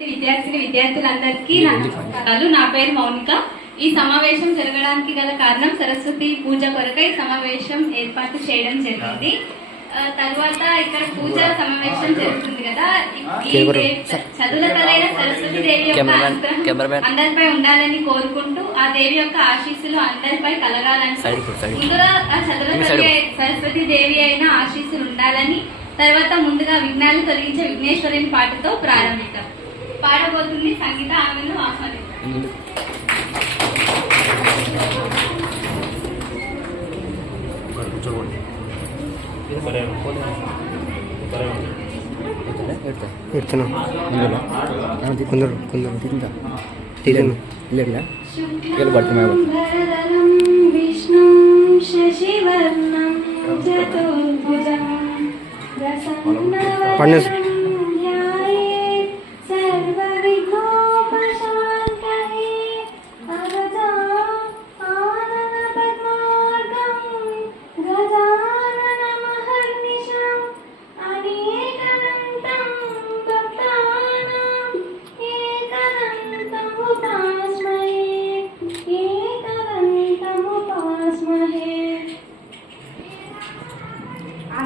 విద్యార్థులందరికీ నమస్కారాలు. నా పేరు మౌనిక. ఈ సమావేశం జరగడానికి గల కారణం సరస్వతి పూజ కొరకై సమావేశం ఏర్పాటు చేయడం జరిగింది. తర్వాత ఇక్కడ పూజ సమావేశం జరుగుతుంది కదా. చదువుల తలైన సరస్వతి దేవి యొక్క అనుగ్రహం అందరిపై ఉండాలని కోరుకుంటూ ఆ దేవి యొక్క ఆశీస్సులు అందరిపై కలగాలని, ముందుగా ఆ చదువుల సరస్వతి దేవి అయిన ఆశీస్సులు ఉండాలని, తర్వాత ముందుగా విఘ్నాలు తొలగించే విఘ్నేశ్వరుని పాటతో ప్రారంభిద్దాం. పాడబోతుంది సంగీత. ఆమెను ఆహ్వానిద్దాం. విష్ణు శశివర్ణం చతుర్భుజం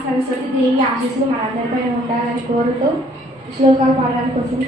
సరస్వతి దేవి ఆశీస్సులు మనందరిపై ఉండాలని కోరుతూ శ్లోకాలు పాడడానికి కోసం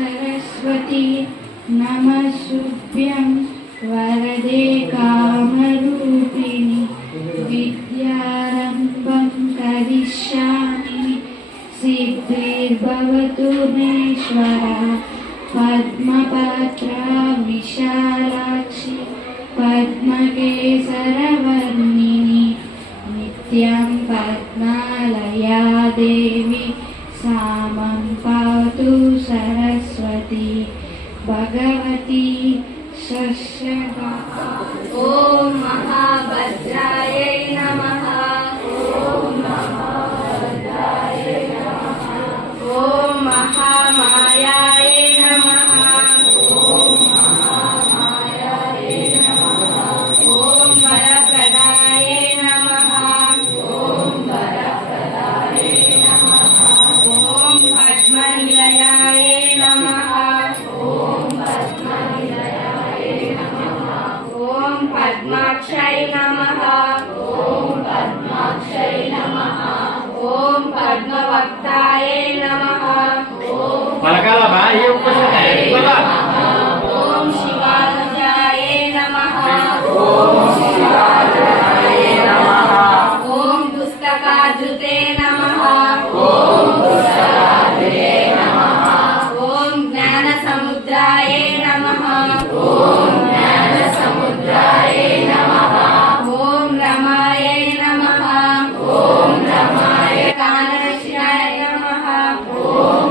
सरस्वती नमस्तुभ्यं वरदे कामरूपिणि विद्यारम्भं करिष्यामि सिद्धिर्भवतु मे ईश्वरा पद्मपत्रा विशालाक्षि पद्मकेसरवर्णिनि नित्यं पद्मालया देवी सामं पातु सरस्वती भगवती शश्यका। ओम महाभद्राय नमः। ओम महाभद्राय नमः। ओम महामायाय नमः। ओम महामायाय नमः। ओम वरप्रदाय नमः। ओम वरप्रदाय नमः। ओम पद्मनिलयाय नमः। ओम पद्मनिलयाय नमः। ओम पद्माक्षय नमः। ओम पद्माक्षय नमः। ओम पद्मवक्ताय नमः। ओम पद्मवक्ताय नमः। ओम शिवानुजाय नमः। ओम शिवानुजाय नमः। ओम पुस्तकाधृते नमः। ओम पुस्तकाधृते नमः। ओम ज्ञानसमुद्राय नमः। ओम ज्ञानसमुद्राय नमः। ओम रमाय नमः। ओम रमाय कानरशिराय नमः। ओम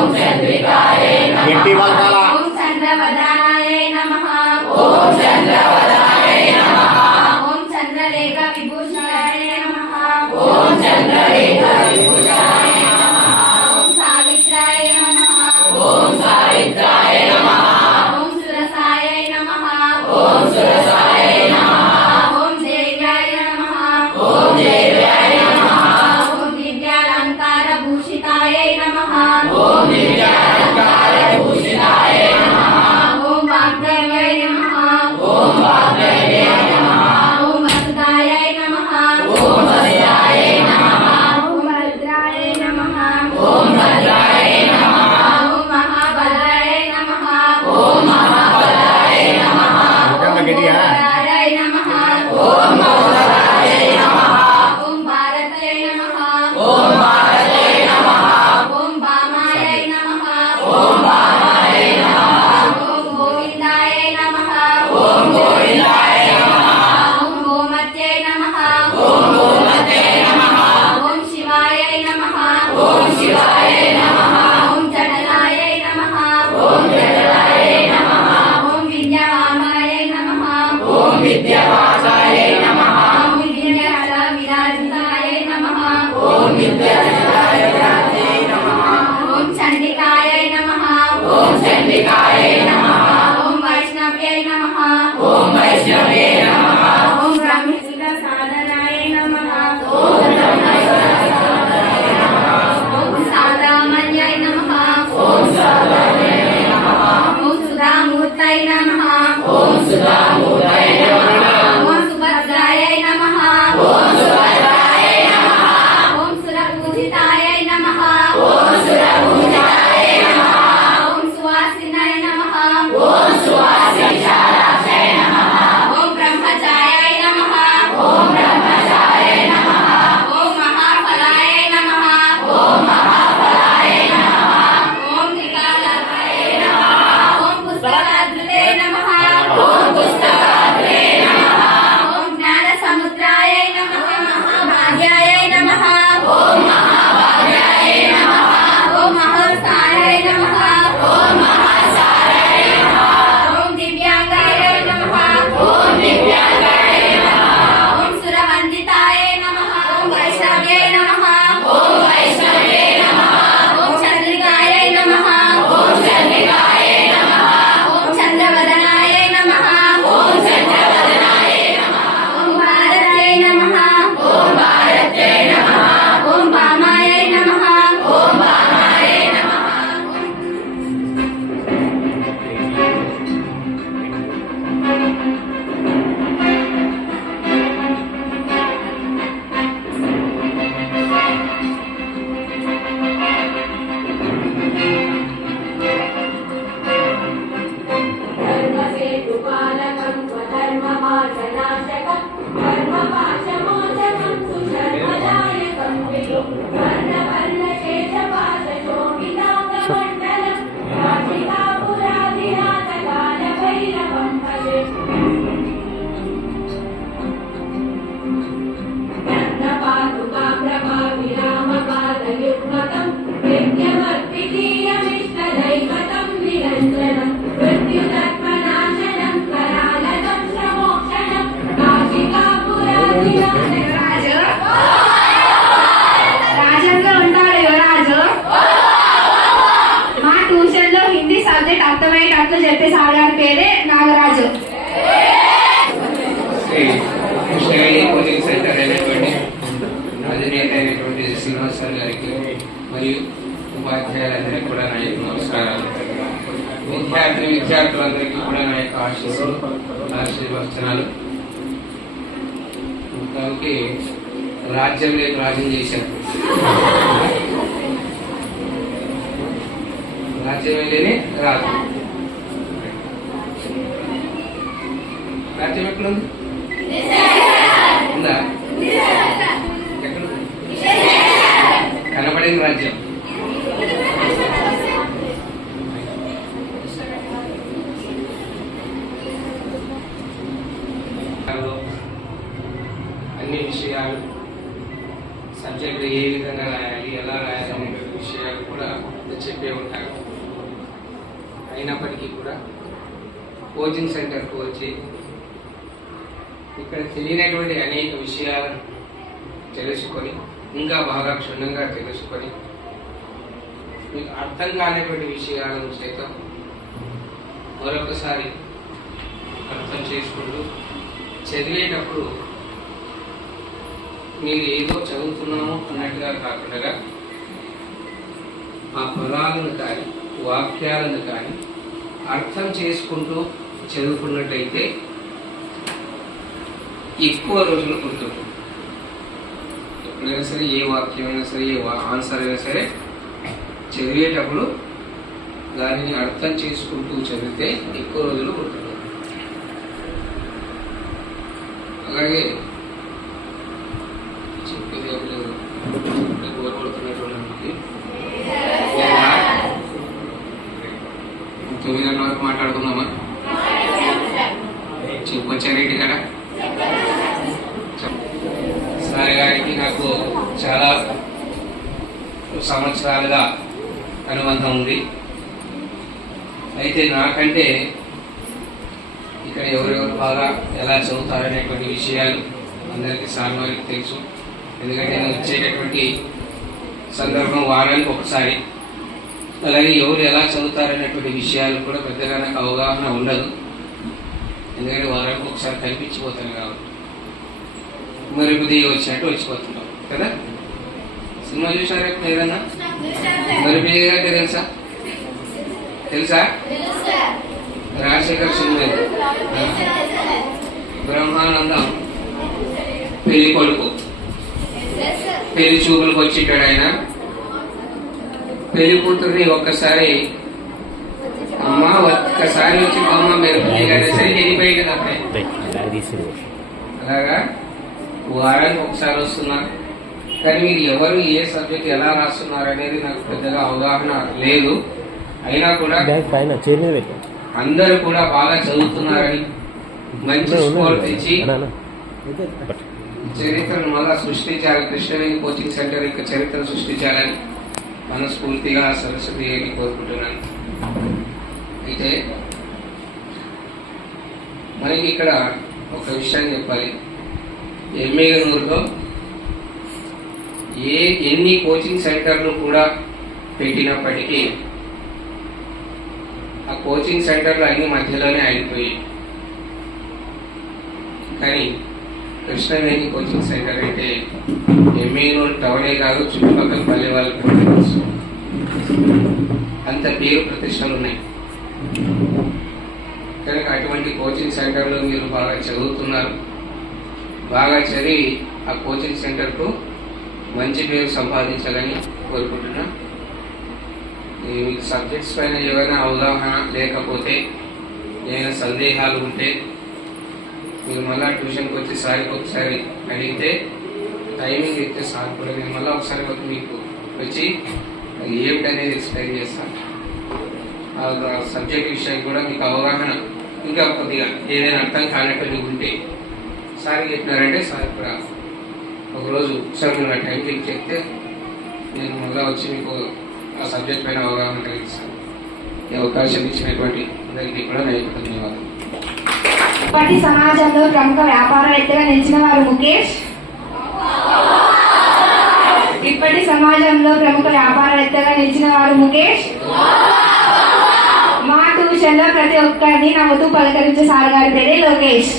గట్టి వాకాల ఓం చంద్రవదనాయ నమః ఓం చంద్రలేఖ విభూషణాయ నమః ఓం సావిత్రాయ నమః ఓం సురసాయ నమః ఓం దేవ్యాయ నమః ఓం దివ్యాలంకార భూషితాయ నమః ఓం వాగ్దేవ్యాయ నమః ఓం వసుదాయ నమః ఓం భద్రాయ నమః ఓం మహాబలాయ నమః ఓం గట్టిగా మౌలాయ నమః ఓం భారతాయ నమః ఓం వామాయ నమః ఓం గోవిందాయ నమః ఓం గోమత్యై నమః ఓం శివాయ నమః ఓం జడలాయ నమః ఓం విద్యావామాయ నమః ఓం విద్యాల విరాజితాయ నమః ఓం చండికాయ నమః ఓం వైష్ణవ్యై నమః ఓం బ్రహ్మశిల సాధనాయ నమః ఓం సాదామన్యై నమః ఓం సుధామూర్తై నమః ఓం సుభద్రాయ నమః ఓం సురపూజితాయ నమః ఓం సువాసినాయ నమః ఓం బ్రహ్మచార్యాయ నమః ఓం మహాఫలాయ నమః ఓం త్రికాలాయ నమః ఓం పుస్తకాద్రుతే నమః ఓం జ్ఞాన సముద్రాయ నమః మహాభాగ్యాయ నమః ఓం మహోత్సాయ నమః ఓం దివ్యాంగాయ నమః ఓం సురవందితాయ నమః ఓం వైష్ణవ్యై నమః ఓం చంద్రికాయ నమః ఓం చంద్రవదనాయ నమః ఓం భారత్యై నమః ఓం వామాయ నమః ధర్మసేతుపాలకం స్వధర్మమార్గనాశకం ధర్మపాశమోచకం సుధర్మదాయకం విదు వర్ణవర్ణశేషపాశోభితాంగమండలం వాటికాపురాధినాథకాలభైరవం భజే రత్నపాదుకాప్రభావిరామపాదయుగ్మకం నిత్యమర్పితీయమిష్టదైవతం నిరంజనం మృత్యుతత్మనాశనం కరాలతం శ్రమోక్షణం రాజంగా ఉంటాడు యువరాజు. మా ట్యూషన్ లో హిందీ సబ్జెక్ట్ అర్థమయ్యేటట్లు చెప్పే సార్ గారి పేరే నాగరాజు. కృష్ణవేణి కోచింగ్ సెంటర్ అయినటువంటి అధినేత అయినటువంటి శ్రీనివాస్ సార్ గారికి మరియు ఉపాధ్యాయులందరికీ కూడా నా యొక్క నమస్కారాలు. విద్యార్థులందరికీ కూడా నా యొక్క ఆశీర్వచనాలు. మొత్తానికి రాజ్యం లేక రాజ్యం చేశారు. రాజ్యం లేని రాజు. రాజ్యం ఎక్కడుంది? ఉందా? ఎక్కడ కనబడిన రాజ్యం అన్ని విషయాలు సబ్జెక్టు ఏ విధంగా రాయాలి, ఎలా రాయాలి అనే విషయాలు కూడా చెప్పే ఉంటారు. అయినప్పటికీ కూడా కోచింగ్ సెంటర్కు వచ్చి ఇక్కడ తెలియనటువంటి అనేక విషయాలను తెలుసుకొని ఇంకా బాగా క్షుణ్ణంగా తెలుసుకొని మీకు అర్థం కానటువంటి విషయాలను సైతం మరొకసారి అర్థం చేసుకుంటూ చదివేటప్పుడు మీరు ఏదో చదువుతున్నాము అన్నట్టుగా కాకుండా ఆ పదాలను కానీ వాక్యాలను కానీ అర్థం చేసుకుంటూ చదువుకున్నట్టయితే ఎక్కువ రోజులు గుర్తుంటుంది. ఎప్పుడైనా సరే ఏ వాక్యమైనా సరే ఏ ఆన్సర్ అయినా సరే చదివేటప్పుడు దానిని అర్థం చేసుకుంటూ చదివితే ఎక్కువ రోజులు గుర్తుంటుంది. అలాగే చెప్పేది ఏం లేదు, కోరుకుంటున్నటువంటి 9 వరకు మాట్లాడుకుందామా? చెప్పొచ్చారేంటి కదా సార్ గారికి నాకు చాలా సంవత్సరాలుగా అనుబంధం ఉంది. అయితే నాకంటే ఇక్కడ ఎవరెవరు బాగా ఎలా చదువుతారనేటువంటి విషయాలు అందరికీ సార్ వారికి తెలుసు. ఎందుకంటే నేను వచ్చేటటువంటి సందర్భం వారానికి ఒకసారి, అలాగే ఎవరు ఎలా చదువుతారనేటువంటి విషయాలు కూడా పెద్దగా నాకు అవగాహన ఉండదు. ఎందుకంటే వారానికి ఒకసారి కనిపించిపోతాను కాబట్టి మరుగుది వచ్చినట్టు వచ్చిపోతున్నాం కదా. సినిమా చూసారా ఏదన్నా? మరుగుది అంటే తెలుసా? రాజశేఖర్ సినిమా బ్రహ్మానందం పెళ్లి కొడుకు పెళ్లి చూపులకు వచ్చింటాడు. ఆయన పెళ్లి కూతుర్ని ఒక్కసారి అమ్మ ఒక్కసారి వచ్చి అమ్మ మీరు సరే వెళ్ళిపోయింది అప్పుడే. అలాగా వారానికి ఒకసారి వస్తున్నా, కానీ మీరు ఎవరు ఏ సబ్జెక్ట్ ఎలా రాస్తున్నారు అనేది నాకు పెద్దగా అవగాహన లేదు. అయినా కూడా అందరూ కూడా బాగా చదువుతున్నారని మంచి స్కోర్ తెచ్చి చరిత్రను మళ్ళా సృష్టించాలి. కృష్ణవేణి కోచింగ్ సెంటర్ యొక్క చరిత్ర సృష్టించాలని మనస్ఫూర్తిగా సరస్వతి అని కోరుకుంటున్నాను. అయితే మనకి ఇక్కడ ఒక విషయాన్ని చెప్పాలి. ఎమ్మెగనూరులో ఎన్ని కోచింగ్ సెంటర్లు కూడా పెట్టినప్పటికీ ఆ కోచింగ్ సెంటర్లు అన్ని మధ్యలోనే ఆగిపోయి, కానీ కృష్ణవేణి కోచింగ్ సెంటర్ అంటే ఎమ్మెగనూరు టౌనే కాదు చుట్టుపక్కల పల్లె వాళ్ళకి అంత పేరు ప్రతిష్టలు ఉన్నాయి. కనుక అటువంటి కోచింగ్ సెంటర్లో మీరు బాగా చదువుతున్నారు. బాగా చదివి ఆ కోచింగ్ సెంటర్కు మంచి పేరు సంపాదించాలని కోరుకుంటున్నా. మీకు సబ్జెక్ట్స్ పైన ఏమైనా అవగాహన లేకపోతే ఏమైనా సందేహాలు ఉంటే మీరు మళ్ళీ ట్యూషన్కి వచ్చి సార్కి ఒకసారి అడిగితే టైమింగ్ ఇస్తే సార్ కూడా నేను మళ్ళీ ఒకసారి మీకు వచ్చి ఏమిటనేది ఎక్స్ప్లెయిన్ చేస్తాను. ఆ సబ్జెక్ట్ విషయం కూడా మీకు అవగాహన ఇంకా కొద్దిగా ఏదైనా అర్థం కానట్టు ఉంటే సార్ చెప్పినారంటే సార్ కూడా ఒకరోజు ఒకసారి మీరు నా టైం క్లిక్ చెప్తే నేను మళ్ళీ వచ్చి మీకు ఆ సబ్జెక్ట్ పైన అవగాహన కలిగిస్తాను. ఈ అవకాశం ఇచ్చినటువంటి అందరికీ కూడా నా యొక్క ధన్యవాదాలు. ఇప్పటి సమాజంలో ప్రముఖ వ్యాపారవేత్తగా నిలిచిన వారు ముఖేష్. ఇప్పటి సమాజంలో ప్రముఖ వ్యాపారవేత్తగా నిలిచిన వారు ముఖేష్. మా ట్యూషన్ లో ప్రతి ఒక్కరిని నవ్వుతూ పలకరించే సార్ గారి పేరే లోకేష్.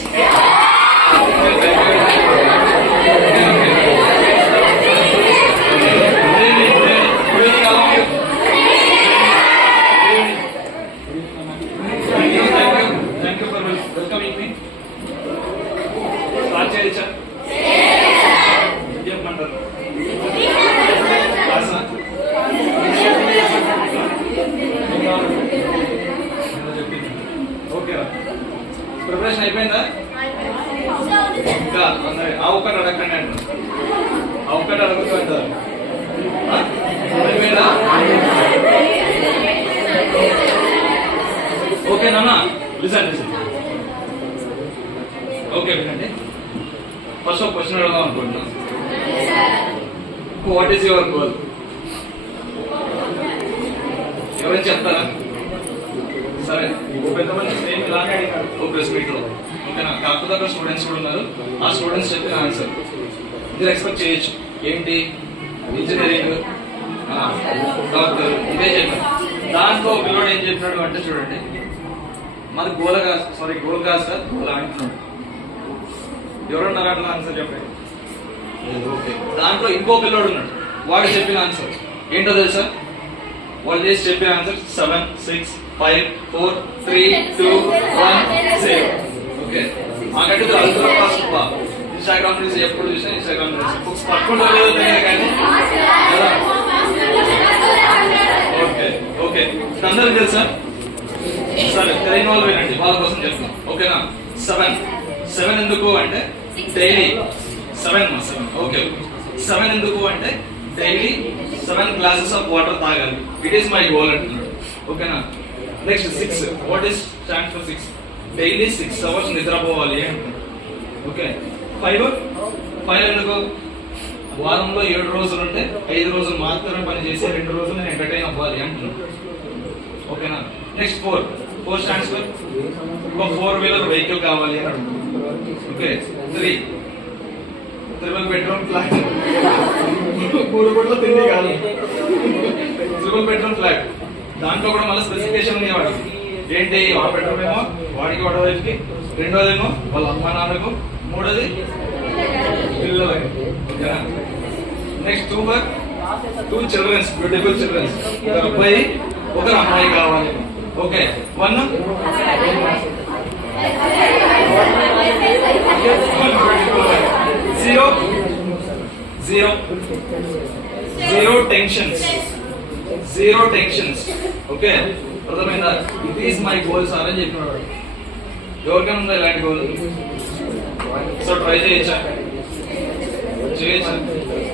ప్రిపరేషన్ అయిపోయిందా? ఇంకా ఆ ఒక్కటి అడగండి అంట. ఆ ఒక్కటి అడుగుతూ అంటారు. అయిపోయిందా? ఓకేనా? లిసన్. ఓకే వినండి. ఫస్ట్ ఒక క్వశ్చన్ అడగదాం అనుకుంటున్నాను. What is your goal? ఎవరైనా చెప్తారా? సరే, పెద్దమంది సేమ్ ఇలానే అడిగారు ఓ ప్రెస్ మీట్ లో. ఓకేనా? కాకపోతే అక్కడ స్టూడెంట్స్ కూడా ఉన్నారు. ఆ స్టూడెంట్స్ చెప్పిన ఆన్సర్ మీరు ఎక్స్పెక్ట్ చేయొచ్చు. ఏంటి? ఇంజనీరింగ్, డాక్టర్, ఇదే చెప్పారు. దాంట్లో పిల్లడు ఏం చెప్పినాడు అంటే చూడండి, మాది గోల్ కాదు సార్, గోల అంటున్నాడు. ఎవరున్నారు అట్లా ఆన్సర్ చెప్పండి. ఓకే, దాంట్లో ఇంకో పిల్లోడు ఉన్నాడు, వాడు చెప్పిన ఆన్సర్ ఏంటో తెలుసా? వాళ్ళు చేసి చెప్పిన ఆన్సర్ 7, 6, 5, 4, 3, 2, 1, 0. ఓకే, మాకంటే అల్ట్రా ఫాస్ట్ ఇన్స్టాగ్రామ్ నుంచి ఎప్పుడు చూసినా ఇన్స్టాగ్రామ్ నుంచి బుక్స్ పట్టుకుంటారు లేదో తెలియదు కానీ. ఓకే ఓకే, అందరికి తెలుసా? సరే, తెలియని వాళ్ళు వినండి, వాళ్ళ కోసం చెప్తాం. ఓకేనా? 7 ఎందుకు అంటే డైలీ 7. ఓకే, 7 ఎందుకు అంటే డైలీ 7 గ్లాసెస్ ఆఫ్ వాటర్ తాగాలి. ఇట్ ఈస్ మై గోల్ అంటున్నాడు. ఓకేనా? Next 6, what is stand for 6? Daily 6 hours నిద్రపోవాలి అంటున్నాడు. ఓకే, 5 ఎందుకు? వారంలో 7 రోజులు ఉంటే 5 రోజులు మాత్రమే పని చేసి 2 రోజులు నేను ఎంటర్టైన్ అవ్వాలి అంటున్నాడు. ఓకేనా? నెక్స్ట్ 4 స్టాండ్స్ ఫర్ ఒక 4-వీలర్ వెహికల్ కావాలి అని అడుగుతున్నాడు. Okay, 3 bedroom flat. 3 కోట్ల తిండి కాదు, 3 బెడ్రూమ్ ఫ్లాట్. దాంట్లో కూడా మళ్ళీ స్పెసిఫికేషన్ ఉంది వాడు. ఏంటి? ఒక బెడ్రూమ్ ఏమో వాడికి, వాడి వైఫ్కి, రెండోదేమో వాళ్ళ అమ్మ నాన్నకు, మూడోది పిల్లలకి. ఓకేనా? Next 2 childrens, beautiful childrens. ఒక అబ్బాయి, ఒక అమ్మాయి కావాలి. Okay, 1 0 tensions. ఓకే, అర్థమైందా? It is my goal sir అని చెప్పినాడు. ఎవరికైనా ఉందా ఇలాంటి గోల్? సో ట్రై చేయొచ్చా?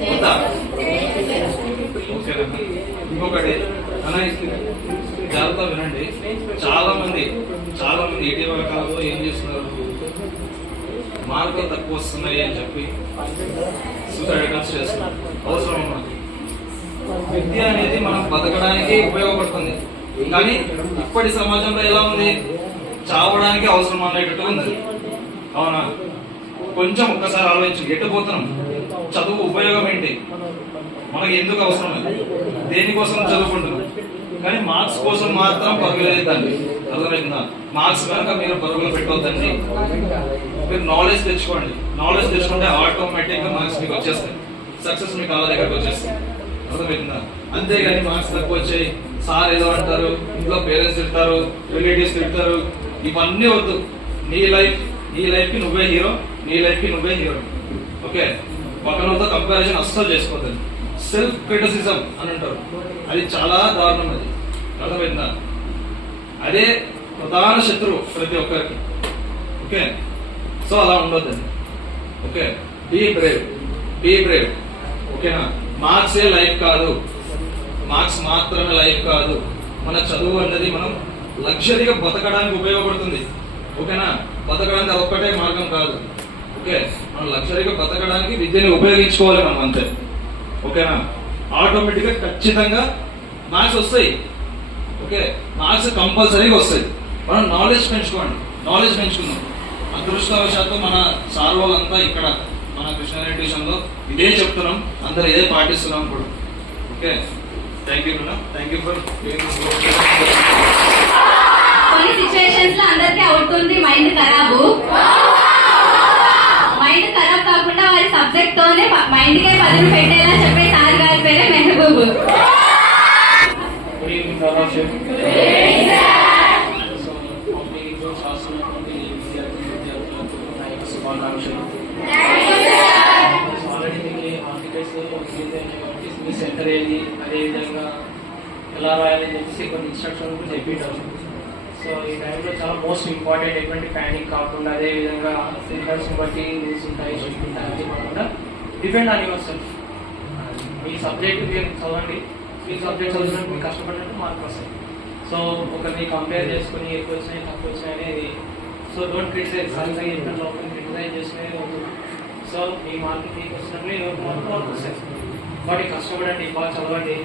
వద్దా? ఓకేనా? ఇంకొకటి అలా జాగ్రత్త వినండి. చాలా మంది ఇటీవల కాలంలో ఏం చేస్తున్నారు, మార్కులు తక్కువ వస్తున్నాయి అని చెప్పి సూసైడ్ అటెంప్ట్స్ చేస్తున్నారు. అవసరం ఉన్నది. విద్య అనేది మనం బతకడానికి ఉపయోగపడుతుంది, కానీ ఇప్పటి సమాజంలో ఎలా ఉంది? చావడానికి అవసరం అనేటట్టు ఉంది. అవునా? కొంచెం ఒక్కసారి ఆలోచించు. ఎటు పోతున్నాం? చదువు ఉపయోగం ఏంటి? మనకి ఎందుకు అవసరం? దేనికోసం చదువుకుంటున్నాం? కానీ మార్క్స్ కోసం మాత్రం పరుగులేదండి. అర్థమైందా? మార్క్స్ కనుక మీరు పరుగులు పెట్టవద్దండి. మీరు నాలెడ్జ్ తెచ్చుకోండి. నాలెడ్జ్ తెచ్చుకుంటే ఆటోమేటిక్ గా మార్క్స్ మీకు వచ్చేస్తాయి. సక్సెస్ మీ కాళ్ళ దగ్గరకు వచ్చేస్తాయి. అర్థమైందా? అంతేగాని మార్క్స్ తక్కువ వచ్చాయి, సార్ ఏదో అంటారు, ఇంట్లో పేరెంట్స్ తిడతారు, రిలేటివ్స్ తిడతారు, ఇవన్నీ వద్దు. నీ లైఫ్ కి నువ్వే హీరో, నీ లైఫ్ కి నువ్వే హీరో. ఓకే, పక్కనతో కంపారిజన్ అస్సలు చేసుకోవద్దండి. సెల్ఫ్ క్రిటిసిజం అని అంటారు, అది చాలా దారుణం. అది అర్థమైందా? అదే ప్రధాన శత్రువు ప్రతి ఒక్కరికి. ఓకే, సో అలా ఉండొద్దండి. Okay, be brave. ఓకేనా? మార్క్సే లైఫ్ కాదు, మార్క్స్ మాత్రమే లైఫ్ కాదు. మన చదువు అనేది మనం లగ్జరీగా బతకడానికి ఉపయోగపడుతుంది. ఓకేనా? బతకడానికి అదొక్కటే మార్గం కాదు. ఓకే, మనం లగ్జరీగా బతకడానికి విద్యని ఉపయోగించుకోవాలి మనం, అంతే. ఓకేనా? ఆటోమేటిక్ గా ఖచ్చితంగా మార్క్స్ వస్తాయి. ఓకే, మార్క్స్ కంపల్సరీగా వస్తాయి. మనం నాలెడ్జ్ పెంచుకుందాం. అదృష్టవశాత్తు మన సార్ వాళ్ళంతా ఇక్కడ మన కృష్ణారెడ్డి ట్యూషన్ లో ఇదే చెప్తున్నాం, అందరూ ఇదే పాటిస్తున్నాం కూడా. ఓకే, థ్యాంక్ యూ ఫర్ కొన్ని సిచ్యువేషన్స్ లో అందరికీ అవుతుంది మైండ్ ఖరాబ్ కాకుండా వారి సబ్జెక్ట్ తోనే మైండ్ కే పదులు పెట్టేలా చెప్పే సార్ గారి పేరే మెహబూబ్. సెంటర్ ఏది, అదేవిధంగా ఎలా రాయాలని చెప్పేసి కొన్ని ఇన్స్ట్రక్షన్ కూడా చెప్పింటారు. సో ఈ టైంలో చాలా మోస్ట్ ఇంపార్టెంట్, ఎటువంటి ప్యానిక్ కాకుండా, అదేవిధంగా సిలబస్ని బట్టి రూల్స్ ఉంటాయి, షిఫ్ట్ ఉంటాయి, అది కాకుండా depend on your self. Me subject మీరు చదవండి, మీ సబ్జెక్ట్ చదివినట్టు మీకు కష్టపడినట్టు మార్క్స్ వస్తాయి. సో ఒకరిని కంపేర్ చేసుకుని ఎక్కువ వచ్చినాయి తక్కువ వచ్చినాయి అనేది, సో డోంట్ క్రిటిసైజ్. సరిగ్గా చెప్పిన లోపల క్రిటిసైజ్ చేసుకునే వద్దు. సో మీ మార్క్ మీకు వచ్చినట్లు ఎవరికి మార్కులు వస్తాయి. వాటి కష్టపడండి, బాగా చదవండి,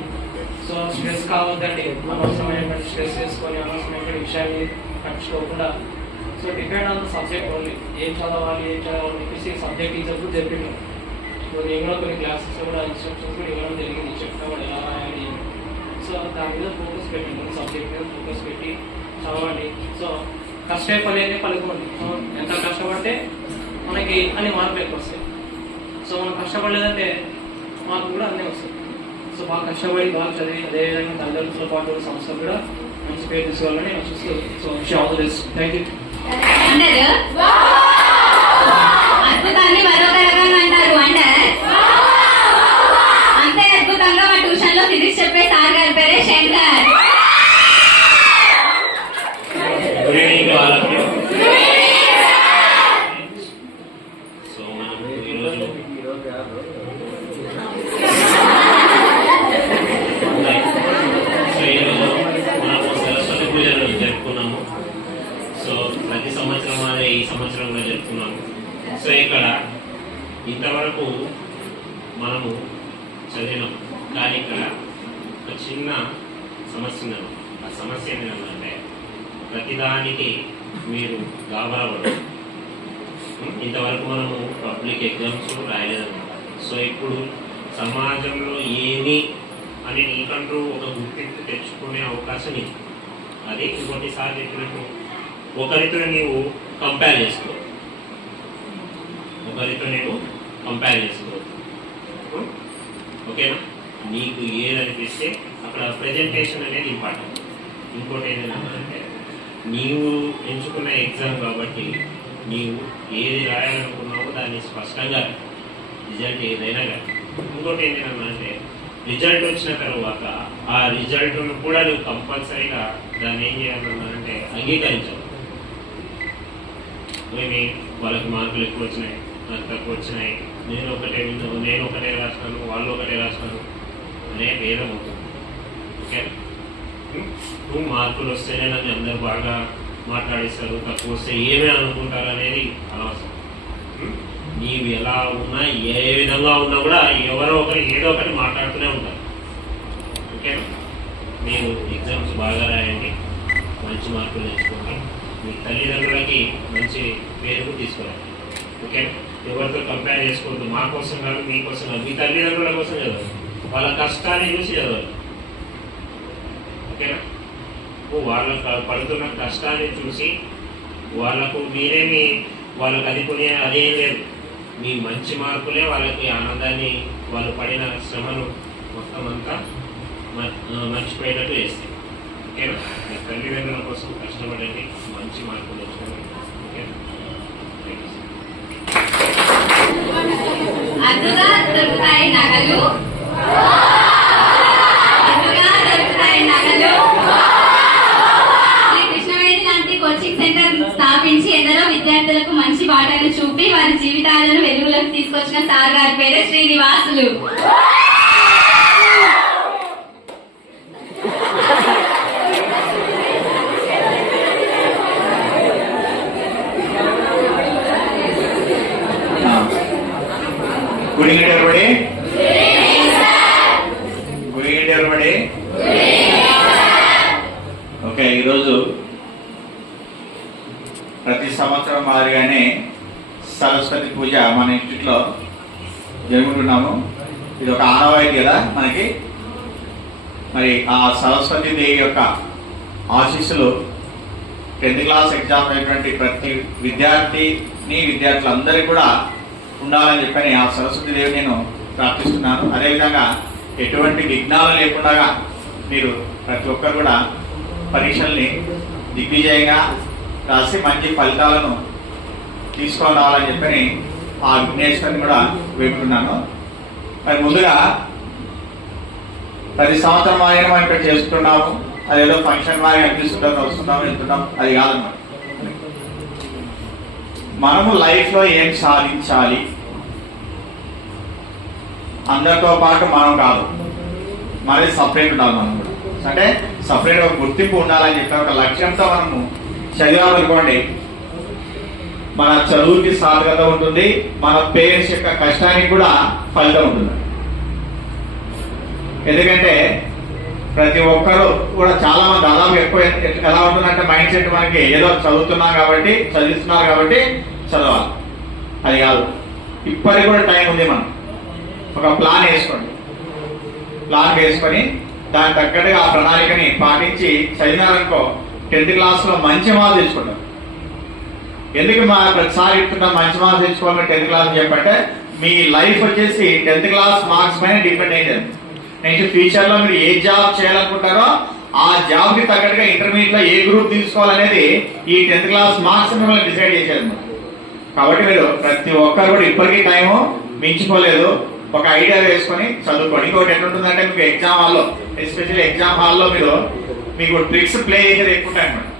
సో స్ట్రెస్ కావద్దండి, అనవసరమైనటువంటి స్ట్రెస్ చేసుకొని అనవసరమైనటువంటి విషయాన్ని పట్టించుకోకుండా so depend on the subject only. ఏం చదవాలి చెప్పేసి సబ్జెక్ట్ టీచర్స్ చెప్పిండు. సో నేను కూడా కొన్ని క్లాసెస్ కూడా ఇన్స్ట్రక్షన్స్ కూడా ఇవ్వడం జరిగింది, చెప్తా కూడా ఎలా రాయాలి. సో దాని మీద ఫోకస్ పెట్టండి, సబ్జెక్ట్ మీద ఫోకస్ పెట్టి చదవండి. సో కష్టే పని పలుకోండి. సో ఎంత కష్టపడితే మనకి అన్ని మార్కులు ఎక్కువ వస్తాయి. సో మనం కష్టపడలేదంటే మార్కులు కూడా అన్నీ వస్తాయి. సో బాగా కష్టపడి బాగా చదివి అదేవిధంగా తల్లిదండ్రులతో పాటు సంస్థ కూడా మంచి పేరు తీసుకోవాలని నేను చూస్తూ so all the best. Thank you. అద్భుతాన్ని మరొక రకంగా అంటారు అంటే అంతే అద్భుతంగా మా ట్యూషన్ లో ఫిజిక్స్ చెప్పే సార్ గారి పేరే శంకర్. గుడ్ ఈవినింగ్ వాళ్ళకి. సో మనం ఈరోజు మనము సరస్వతి పూజను జరుపుకున్నాము. సో ప్రతి సంవత్సరం అదే ఈ సంవత్సరం కూడా జరుపుకున్నాము. సో ఇక్కడ ఇంతవరకు మనము చదివినాం, కానీ ఇక్కడ ఒక చిన్న సమస్య ఉంది. ఆ సమస్య ఏంటంటే ప్రతిదానికి మీరు గాబరాపడరు. ఇంతవరకు మనము పబ్లిక్ ఎగ్జామ్స్ రాయలేదన్నమాట. సో ఇప్పుడు సమాజంలో ఏమి అని నీకంటూ ఒక గుర్తింపు తెచ్చుకునే అవకాశం ఇది. అది ఇంకోటిసారి చెప్పినట్టు ఒకరితో నీవు కంపేర్ చేసుకో, ఓకేనా? నీకు ఏదనిపిస్తే అక్కడ ప్రజెంటేషన్ అనేది ఇంపార్టెంట్. ఇంకోటి ఏంటంటే నీవు ఎంచుకున్న ఎగ్జామ్ కాబట్టి నీవు ఏది రాయాలనుకున్నావో దాన్ని స్పష్టంగా రిజల్ట్ ఏదైనా కానీ. ఇంకోటి ఏంటంటే రిజల్ట్ వచ్చిన తర్వాత ఆ రిజల్ట్ను కూడా నువ్వు కంపల్సరీగా దాన్ని ఏం చేయాలన్నానంటే అంగీకరించాలి. మేబీ వాళ్ళకి మార్కులు ఎక్కువ వచ్చినాయి, నాకు తక్కువ వచ్చినాయి, నేను ఒకటే రాసినాను, వాళ్ళు ఒకటే రాసినాను అనే భేదం అవుతుంది. ఓకే, నువ్వు మార్కులు వస్తేనే నన్ను అందరు బాగా మాట్లాడిస్తారు, తక్కువ వస్తే ఏమే అనుకుంటారు అనేది అనవసరం. నీవు ఎలా ఉన్నా ఏ విధంగా ఉన్నా కూడా ఎవరో ఒకరు ఏదో ఒకటి మాట్లాడుతూనే ఉంటారు. ఓకేనా? మీరు ఎగ్జామ్స్ బాగా రాయండి, మంచి మార్కులు తెచ్చుకోండి, మీ తల్లిదండ్రులకి మంచి పేరు తీసుకురండి. ఓకేనా? ఎవరితో కంపేర్ చేసుకోవద్దు. మా కోసం కాదు, మీకోసం కాదు, మీ తల్లిదండ్రుల కోసం చదవాలి, వాళ్ళ కష్టాన్ని చూసి చదవాలి. ఓకేనా? వాళ్ళ పడుతున్న కష్టాన్ని చూసి వాళ్ళకు అది కొనే అదేం లేదు. మీ మంచి మార్కులే వాళ్ళకి ఆనందాన్ని, వాళ్ళు పడిన శ్రమను మొత్తం అంతా మర్చిపోయేటట్టు చేస్తాయి. ఓకేనా? మీ తల్లిదండ్రుల కోసం కష్టపడండి, మంచి మార్కులు తెచ్చుకోండి. ఓకేనా? అద్దుగా దొరుకుతాయి నగలు, శ్రీ కృష్ణవేణి లాంటి కోచింగ్ సెంటర్ స్థాపించి ఎందరో విద్యార్థులకు మంచి బాటలు చూపి వారి జీవితాలను వెలుగులోకి తీసుకొచ్చిన సార్ గారి పేరు Srinivasulu. Good evening, everybody. Good evening, everybody. Okay, ఈరోజు ప్రతి సంవత్సరం మాదిరిగానే సరస్వతి పూజ మన ఇంట్లో జరుపుకుంటున్నాము. ఇది ఒక ఆనవాయితీ కదా మనకి. మరి ఆ సరస్వతి దేవి యొక్క ఆశీస్సులు 10th క్లాస్ ఎగ్జామ్ అయినటువంటి ప్రతి విద్యార్థులందరికీ కూడా ఉండాలని చెప్పని ఆ సరస్వతి దేవి నేను ప్రార్థిస్తున్నాను. అదేవిధంగా ఎటువంటి విఘ్నాలు లేకుండా మీరు ప్రతి ఒక్కరు కూడా పరీక్షల్ని దిగ్విజయంగా రాసి మంచి ఫలితాలను తీసుకొని రావాలని చెప్పని ఆ విఘ్నేశ్వరిని కూడా వేడుకున్నాను. మరి ముందుగా ప్రతి సంవత్సరం ఆయన మనం ఇక్కడ చేసుకుంటున్నాము, అదేదో ఫంక్షన్ వారి అనిపిస్తుంటాం, వస్తున్నాము, వెళ్తున్నాం, అది కాదన్నమాట. మనము లైఫ్లో ఏం సాధించాలి, అందరితో పాటు మనం కాదు, మనది సపరేట్ ఉండాలి. మనం కూడా అంటే సపరేట్ ఒక గుర్తింపు ఉండాలని చెప్పి ఒక లక్ష్యంతో మనము చదివామనుకోండి, మన చదువుకి సార్థకత ఉంటుంది, మన పేరెంట్స్ యొక్క కష్టానికి కూడా ఫలితం ఉంటుంది. ఎందుకంటే ప్రతి ఒక్కరు కూడా చాలా మంది దాదాపు ఎక్కువ ఎలా ఉంటుందంటే మైండ్ సెట్ మనకి ఏదో చదువుతున్నారు కాబట్టి చదవాలి. అది కాదు, ఇప్పటికి కూడా టైం ఉంది. మనం ఒక ప్లాన్ వేసుకొని దానికి తగ్గట్టుగా ఆ ప్రణాళికని పాటించి చదివినారనుకో 10th క్లాస్లో మంచి మార్క్స్ తెచ్చుకుంటాం. ఎందుకు ప్రతిసారి చెప్తున్నాం మంచి మార్క్స్ తెచ్చుకోవాలని 10th క్లాస్ చెప్పంటే మీ లైఫ్ వచ్చేసి 10th క్లాస్ మార్క్స్ పైన డిపెండ్ అయింది. నెక్స్ట్ ఫ్యూచర్ లో మీరు ఏ జాబ్ చేయాలనుకుంటారో ఆ జాబ్ కి తగ్గట్టుగా ఇంటర్మీడియట్ లో ఏ గ్రూప్ తీసుకోవాలనేది ఈ 10th క్లాస్ మార్క్స్ మిమ్మల్ని డిసైడ్ చేసేది. కాబట్టి మీరు ప్రతి ఒక్కరు కూడా ఇప్పటికీ టైము మించిపోలేదు. ఒక ఐడియా వేసుకొని చదువుకోండి. ఇంకోటి ఎట్లుంటుందంటే మీకు ఎగ్జామ్ హాల్లో, ఎస్పెషల్లీ ఎగ్జామ్ హాల్లో మీకు ట్రిక్స్ ప్లే చేసేది ఎక్కువ టైం అండి.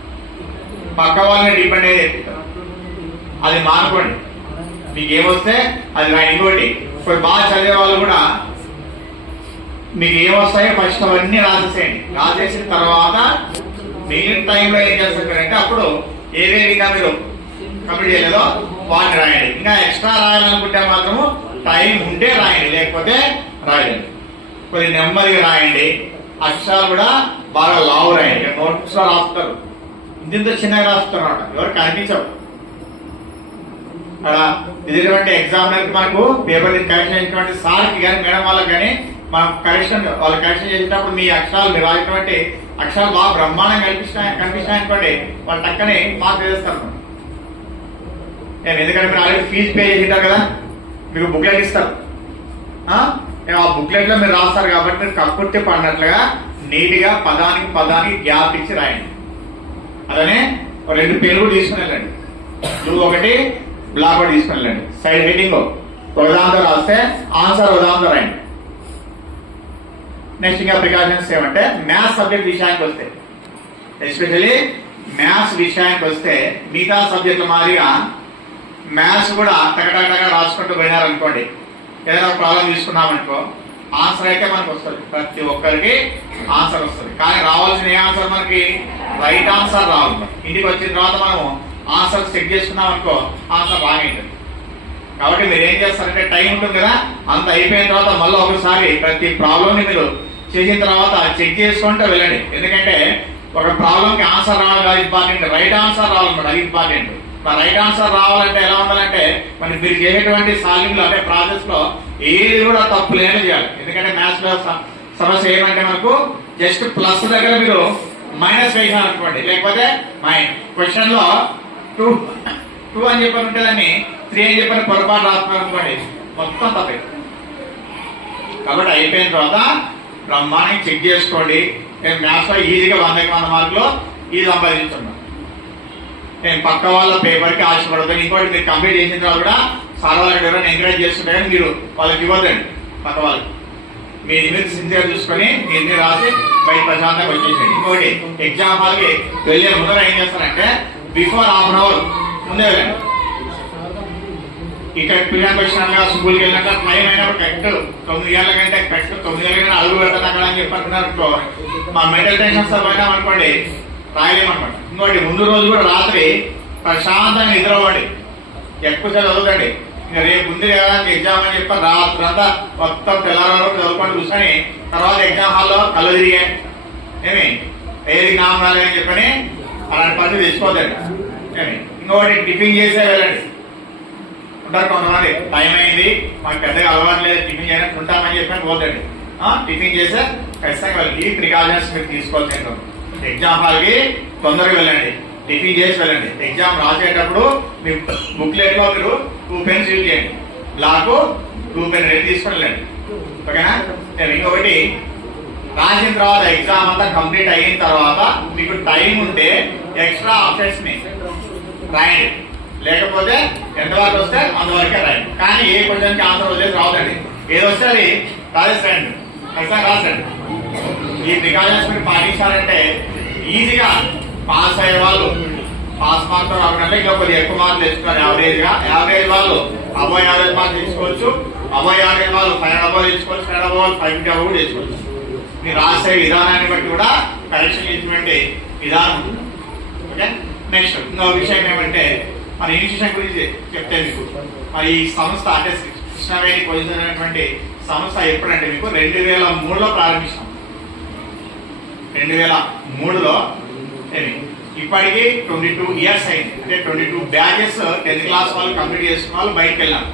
పక్క వాళ్ళని డిపెండ్ అయ్యేది ఎక్కువ. అది మానుకోండి. మీకు ఏమొస్తే అది ఇంకోటి ఇప్పుడు బాగా చదివే వాళ్ళు కూడా మీకు ఏమొస్తాయో ఫస్ట్ అవన్నీ రాసేసేయండి. రాసేసిన తర్వాత మిగిలిన టైంలో ఏం చేస్తారంటే అప్పుడు ఏవేవిగా మీరు కంప్లీట్ చేయలేదో వాటిని రాయండి. ఇంకా ఎక్స్ట్రా రాయాలనుకుంటే మాత్రము టైం ఉంటే రాయండి, లేకపోతే రాయండి. కొద్ది నెమ్మదిగా రాయండి. అక్షరాలు కూడా బాగా లావు రాయండి. నోట్స్ లో రాస్తారు, ఇంత చిన్నగా రాస్తున్నారు, ఎవరు కనిపించవు. అలా ఇటువంటి ఎగ్జామినర్ మనకు పేపర్ కరెక్షన్ చేసినటువంటి సార్కి కానీ మేడం వాళ్ళకి కానీ మనం వాళ్ళు కరెక్షన్ చేసినప్పుడు మీ అక్షరాలు మీరు రాసినటువంటి అక్షరాలు బాగా బ్రహ్మాండంగా కనిపిస్తాయనుకోండి, వాళ్ళు టక్కనే మార్క్ వేస్తారు. ఎందుకంటే మీరు ఆల్రెడీ ఫీజు పే చేసింటారు కదా, మీకు బుక్లెట్ ఇస్తారు. ఆ బుక్లెట్ లో మీరు రాస్తారు కాబట్టి మీరు కక్కుర్తి పడినట్లుగా నీట్ గా పదానికి గ్యాప్ ఇచ్చి రాయండి. అలానే 2 పెన్లు కూడా తీసుకుని వెళ్ళండి. నువ్వు ఒకటి బ్లాక్ కూడా తీసుకుని వెళ్ళండి. సైడ్ హెడ్డింగ్ ఒకదాంతో రాస్తే ఆన్సర్ ఒకదాంతో రాయండి. నెక్స్ట్ ఇంకా ప్రికాషన్స్ ఏమంటే మ్యాథ్స్ సబ్జెక్ట్ విషయానికి వస్తే, ఎస్పెషల్లీ మ్యాథ్స్ విషయానికి వస్తే మిగతా సబ్జెక్టుల మాదిరిగా మ్యాథ్స్ కూడా టకటగా రాసుకుంటూ పోయినారనుకోండి, ఏదైనా ఒక ప్రాబ్లం తీసుకున్నామనుకో ఆన్సర్ అయితే మనకు వస్తుంది. ప్రతి ఒక్కరికి ఆన్సర్ వస్తుంది. కానీ రావాల్సిన ఏ ఆన్సర్ మనకి రైట్ ఆన్సర్ రావాలి. ఇంటికి వచ్చిన తర్వాత మనం ఆన్సర్ చెక్ చేసుకున్నాం అనుకో ఆన్సర్ బాగుంటుంది. కాబట్టి మీరు ఏం చేస్తారంటే టైం ఉంటుంది కదా, అంత అయిపోయిన తర్వాత మళ్ళీ ఒకసారి ప్రతి ప్రాబ్లం ని మీరు చేసిన తర్వాత చెక్ చేసుకుంటూ వెళ్ళండి. ఎందుకంటే ఒక ప్రాబ్లం కి ఆన్సర్ రావాలి ఇంపార్టెంట్, రైట్ ఆన్సర్ రావాలన్నమాట, అది ఇంపార్టెంట్. రైట్ ఆన్సర్ రావాలంటే ఎలా ఉండాలంటే మరి మీరు చేసేటువంటి సాల్వింగ్ లో అంటే ప్రాసెస్ లో ఏది కూడా తప్పు లేని చేయాలి. ఎందుకంటే మ్యాథ్స్ లో సమస్య ఏమంటే మనకు జస్ట్ ప్లస్ దగ్గర మీరు మైనస్ వేసారనుకోండి, లేకపోతే క్వశ్చన్ లో 2 అని చెప్పని ఉంటుందని 3 అని చెప్పని పొరపాటు రాస్తున్నారు అనుకోండి, మొత్తం తప్పే. కాబట్టి అయిపోయిన తర్వాత బ్రహ్మాండంగా చెక్ చేసుకోండి. నేను మ్యాథ్స్ లో ఈజీగా 100కి 100 మార్కులు ఇది సంపాదించున్నాను. నేను పక్క వాళ్ళ పేపర్ కి ఆశపడతాను. ఇంకోటి మీరు కంప్లీట్ చేసిన తర్వాత కూడా సార్ వాళ్ళకి ఎవరైనా ఎంకరేజ్ చేస్తుంటే కానీ మీరు వాళ్ళకి ఇవ్వద్దండి. పక్క వాళ్ళకి మీరు ఇమేజ్ సిన్సియర్ చూసుకొని మీరు రాసి బయట ప్రశాంతంగా వచ్చేసేయండి. ఇంకోటి ఎగ్జామ్ హాల్కి వెళ్ళే ముందర ఏం చేస్తారంటే బిఫోర్ హాఫ్ అన్ అవర్ ముందే వెళ్ళండి. ఇక్కడ పిల్లలకి వచ్చినాక స్కూల్కి వెళ్ళినాక టైం అయినప్పుడు కరెక్ట్ 9 గంటల కంటే కరెక్ట్ 9 గంటల అడుగు పెడతాను అక్కడ అని చెప్పనుకున్నారు. మా మెంటల్ టెన్షన్స్ పోయినాం అనుకోండి రాయలేమన్నమాట. ఇంకోటి ముందు రోజు కూడా రాత్రి ప్రశాంతంగా నిద్రపోండి, ఎక్కువ చదువుతండి. ఇంకా రేపు ఉంది కదా ఎగ్జామ్ అని చెప్పి రాత్రి అంతా మొత్తం తెల్లారు చదువుకొని కూర్చొని తర్వాత ఎగ్జామ్ హాల్లో కళ్ళు తిరిగాయి ఏది నామం రాలేదని చెప్పని అలాంటి పరిస్థితి తెచ్చుకోవద్దండి. ఇంకొకటి టిఫిన్ చేసే వెళ్ళండి. ఉంటారు కొంతమంది టైం అయింది మాకు పెద్దగా అలవాటు లేదు టిఫిన్ చేయడానికి ఉంటామని చెప్పని పోతండి. టిఫిన్ చేసే ఖచ్చితంగా వెళ్ళండి. ఈ ప్రికాషన్స్ మీరు తీసుకోవాల్సి ఎగ్జామ్ హాల్కి తొందరగా వెళ్ళండి, టిఫిన్ చేసి వెళ్ళండి. ఎగ్జామ్ రాసేటప్పుడు మీ బుక్లెట్ లో మీరు 2 పెన్స్ యూజ్ చేయండి. బ్లాక్ 2 పెన్ 2 తీసుకొని వెళ్ళండి. ఓకేనా? ఇంకొకటి రాసిన తర్వాత ఎగ్జామ్ అంతా కంప్లీట్ అయిన తర్వాత మీకు టైం ఉంటే ఎక్స్ట్రా ఆప్షన్స్ ని రాయండి, లేకపోతే ఎంతవరకు వస్తే అంతవరకే రాయండి. కానీ ఏ క్వశ్చన్ కి ఆన్సర్ వదిలేసి రావద్దండి. ఏదొస్తే అది రాసేయండి, ఖచ్చితంగా రాసండి. ఈ ప్రికాషన్స్ మీరు పాటించాలంటే ఈజీగా పాస్ అయ్యే వాళ్ళు పాస్ మార్క్స్ రాకుండా ఇంకా కొద్దిగా ఎక్కువ మార్క్స్ తెచ్చుకున్నారు. యావరేజ్ వాళ్ళు అబోవ్ యావరేజ్ మార్క్స్ తెచ్చుకోవచ్చు, అబోవ్ యావరేజ్ వాళ్ళు 5 అబోవ్ తెచ్చుకోవచ్చు, 5 అబోవ్ 5 అబోవ్ కూడా తెచ్చుకోవచ్చు. మీరు రాసే విధానాన్ని బట్టి కూడా కరెక్షన్ చేసినటువంటి విధానం ఉంటుంది. ఓకే, నెక్స్ట్ ఇంకో విషయం ఏమంటే మన ఇన్స్టిట్యూషన్ గురించి చెప్తే మీకు మరి ఈ సంస్థ అంటే కృష్ణవేణి పొజిషన్ అనేటువంటి సంస్థ ఎప్పుడంటే మీకు 2003లో ప్రారంభించాం. 2003లో ఇప్పటికి 22 ఇయర్స్ అయింది. అంటే 22 బ్యాచెస్ 10th క్లాస్ వాళ్ళు కంప్లీట్ చేసుకున్న వాళ్ళు బయటకు వెళ్ళారు.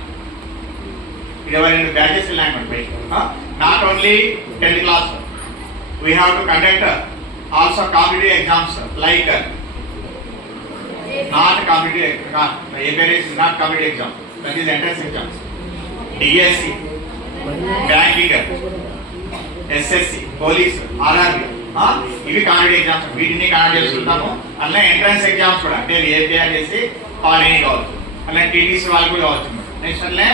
22 బ్యాచెస్ వెళ్ళాను బయట. Not only 10th class, we have to conduct also competitive exams like not competitive not competitive exam, that is entrance exams, DSC, banking, SSC, police, RRB, ఇవి competitive exams. వీటిని conduct చేసుకుంటాము. అలా ఎంట్రన్స్ ఎగ్జామ్స్ కూడా అంటే APR చేసి పాలిని కావచ్చు, అలా TTC వాళ్ళు కూడా కావచ్చు. నెక్స్ట్ అట్లే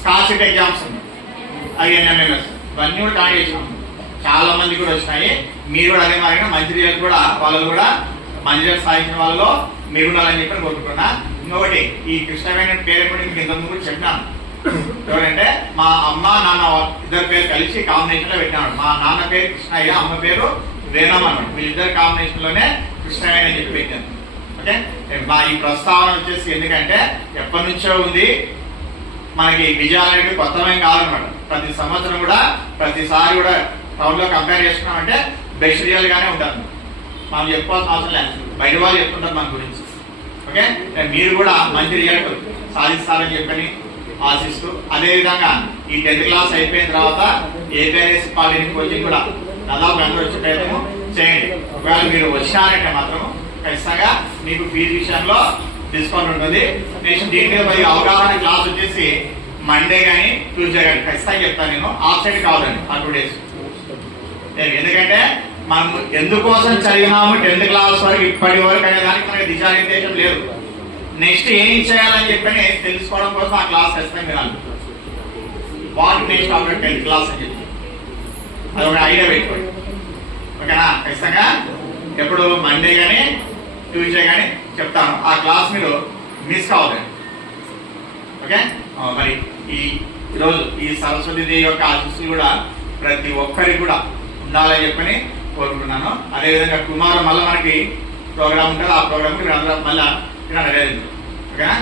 స్కాలర్షిప్ ఎగ్జామ్స్ ఉన్నాయి, అవి ఎన్ఎంఎంఎస్, ఇవన్నీ కూడా కండక్ట్ చేసుకున్నాము. చాలా మంది కూడా వచ్చినాయి. మీరు కూడా అదే మాదిరిగా మంచి రిజల్ట్ కూడా వాళ్ళు కూడా మంచి రిజల్ట్ సాధించిన వాళ్ళలో మీరు ఉండాలని చెప్పి కోరుకుంటున్నా. ఇంకొకటి, ఈ కృష్ణవేణి పేరు కూడా మీకు ఇంతకుముందు కూడా చెప్పినాను. ఎవరంటే మా అమ్మ నాన్న ఇద్దరు పేరు కలిసి కాంబినేషన్ లో పెట్టినాడు. మా నాన్న పేరు కృష్ణయ్య, అమ్మ పేరు వేణమ్మ అన్నాడు. వీళ్ళిద్దరు కాంబినేషన్ లోనే కృష్ణయ్య అని చెప్పి పెట్టాను. ఓకే, మా ఈ ప్రస్తావన వచ్చేసి ఎందుకంటే ఎప్పటి నుంచో ఉంది. మనకి విజయాలు అనేవి కొత్తమేం కాదనమాట. ప్రతి సంవత్సరం కూడా ప్రతిసారి కూడా టౌన్ లో కంపేర్ చేసుకున్నామంటే బెస్ట్ రియల్ గానే ఉంటారు. మనం చెప్పుకోవాల్సిన అవసరం లేదు, బయట వాళ్ళు చెప్తుంటారు మన గురించి. ఓకే, మీరు కూడా మంచి రిజల్ట్ సాధిస్తారని చెప్పని ఆశిస్తూ, అదే విధంగా ఈ 10th క్లాస్ అయిపోయిన తర్వాత ఏపీఆర్ఎస్ పాలిని కోచింగ్ కూడా దాదాపు అందరూ వచ్చే ప్రయత్నం చేయండి. ఒకవేళ మీరు వచ్చినారంటే మాత్రం ఖచ్చితంగా మీకు ఫీజు విషయంలో డిస్కౌంట్ ఉంటుంది. నెక్స్ట్ దీని మీద మరి అవగాహన క్లాస్ వచ్చేసి మండే కానీ ట్యూస్డే కానీ ఖచ్చితంగా చెప్తాను నేను. ఆబ్సెంట్ కావద్దండి ఆ 2 days. ఎందుకంటే మనం ఎందుకోసం చదివినాము 10th క్లాస్ వరకు ఇప్పటి వరకు అనే దానికి మనకి దిశానిర్దేశం లేదు. నెక్స్ట్ ఏం చేయాలని చెప్పని తెలుసుకోవడం కోసం ఆ క్లాస్ ఖచ్చితంగా వినాలి. What next after 10th class అని చెప్పి అది ఒక ఐడియా పెట్టుకోండి. ఓకేనా, ఖచ్చితంగా ఎప్పుడు మండే కానీ ట్యూస్డే కానీ చెప్తాను. ఆ క్లాస్ మీరు మిస్ కావద్దండి. ఓకే, మరి ఈరోజు ఈ సరస్వతీదేవి యొక్క ఆశీస్సులు కూడా ప్రతి ఒక్కరికి కూడా ఉండాలని చెప్పని కోరుకుంటున్నాను. అదేవిధంగా టుమారో మళ్ళీ మనకి ప్రోగ్రామ్ ఉంటుంది. ఆ ప్రోగ్రామ్కి మీరు అందరూ మళ్ళీ వినాలి. ఓకేనా,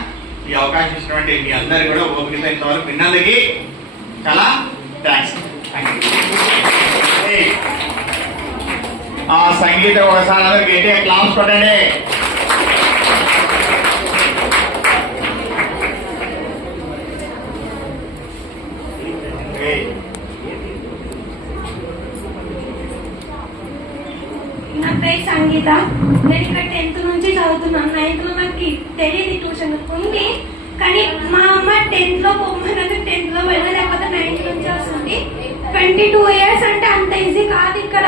ఈ అవకాశం ఇచ్చినటువంటి మీ అందరికి కూడా ఓపికతో ఇంతవరకు విన్నందుకు చాలా థ్యాంక్స్. ఆ సంగీతం ఒకసారి అందరికి గట్టిగా క్లాస్ కొట్టండి. నా పేరు సంగీత. నేను ఇక్కడ 10th నుంచి చదువుతున్నాను. 9th లో నాకు తెలియదు ట్యూషన్ ఉంది, కానీ మా అమ్మ 10th లో పొమ్మన్నది 10th లో వెళ్ళలేకపోతే 9th నుంచి వస్తుంది. 22 years అంటే అంత ఈజీ కాదు. ఇక్కడ